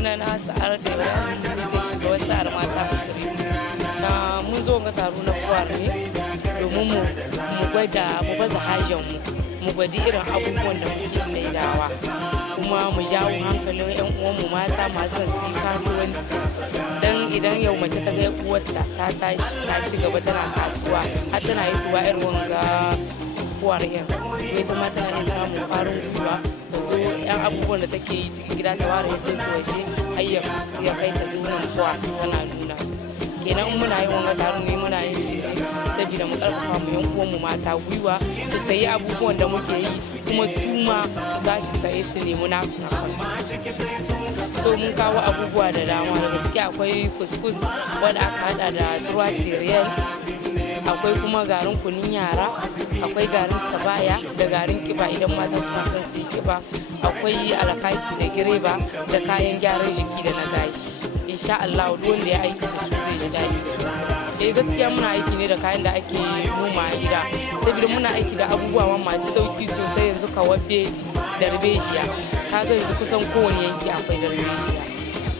suna na Sa'ar da Ibrahim ne ta shugaban Sa'ar mata. Mun zo ga taro na fuwar ne domin mu baza hajar mu gwadi irin abubuwan da muke saidawa, kuma mu jawo hankalin 'yan uwanmu mata masu son su kasuwanci. Dan idan yau mace ta ga uwarta ta tashi ta ci gaba tana kasuwa har tana yi tuwa irin wanga fuwar yan, ita ma tana iya samun ƙwarin gwiwa ta zo 'yan abubuwan da take yi cikin gida ta ware sai su waje har ya kai ta zo nan fuwa tana nuna su. Kenan in muna yin wanga taro ne muna yin shi saboda mu karfafa mu yan uwanmu mata gwiwa su sayi abubuwan da muke yi, kuma su ma su tashi saye su nemi nasu na kansu. To mun kawo abubuwa da dama, daga ciki akwai kuskus wanda aka hada da ruwa cereal, akwai kuma garin kunun yara, akwai garin sabaya da garin kiba idan mata suna son su yi kiba, akwai alkaki da gireba da kayan gyaran jiki da na gashi. Insha Allah duk wanda ya aiki da su zai ji daɗi sosai. Gaskiya muna aiki ne da kayan da ake noma a gida, saboda muna aiki da abubuwa masu sauki sosai. Yanzu kawar bedi, darbejiya, kaga yanzu kusan kowane yanki akwai darbejiya.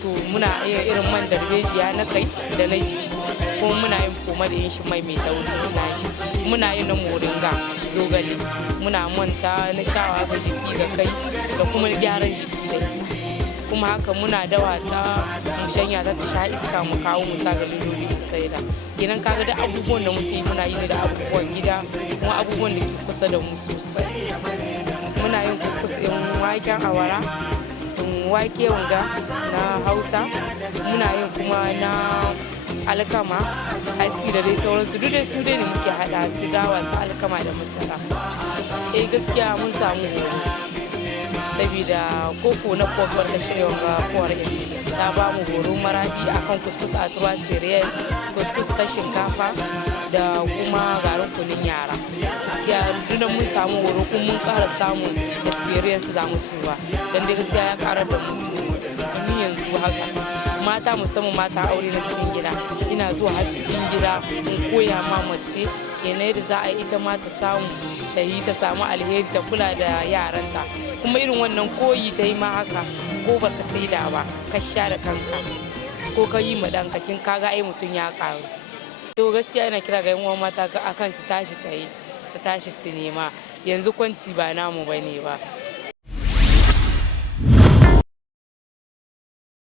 To muna yin irin man darbejiya na kai da na jiki, kuma muna yin koma da yin shi mai tauri na shi, muna yin na moringa zogale, muna manta na shawa ga jiki ga kai da kuma gyaran jiki da jiki. Kuma haka muna dawa ta mu shanya ta sha iska mu kawo mu sa ga liloli mu saida. Kenan kaga da abubuwan da muke yi muna yi da abubuwan gida, kuma abubuwan da ke kusa da mu sosai. Muna yin kuskus ɗin waken awara, wake wanga na Hausa, muna yin kuma na alkama, hatsi da dai sauransu. Duk da su dai ne muke haɗa su dawa su alkama da masara. Gaskiya mun samu saboda kofo na kofar da shirya wanga kowar ta ba mu horo maradi akan kuskus a tuwa cereal, kuskus ta shinkafa da kuma garin kunun yara. Gaskiya duk mun samu horo kuma mun ƙara samun experience za mu cewa, dan dai gaskiya ya ƙara da mu sosai. Ni yanzu haka mata musamman mata aure na cikin gida ina zuwa har cikin gida in koya ma mace kenan yadda za a yi ita ma ta samu ta samu alheri ta kula da yaranta. Kuma irin wannan koyi ta yi ma haka, ko ba ka saida ba ka sha da kanka ko ka yi ma ɗanka kin kaga ai mutum ya ƙaru. To gaskiya ina kira ga 'yan uwan mata akan su tashi tsaye, su tashi su nema. Yanzu kwanci ba namu bane ba.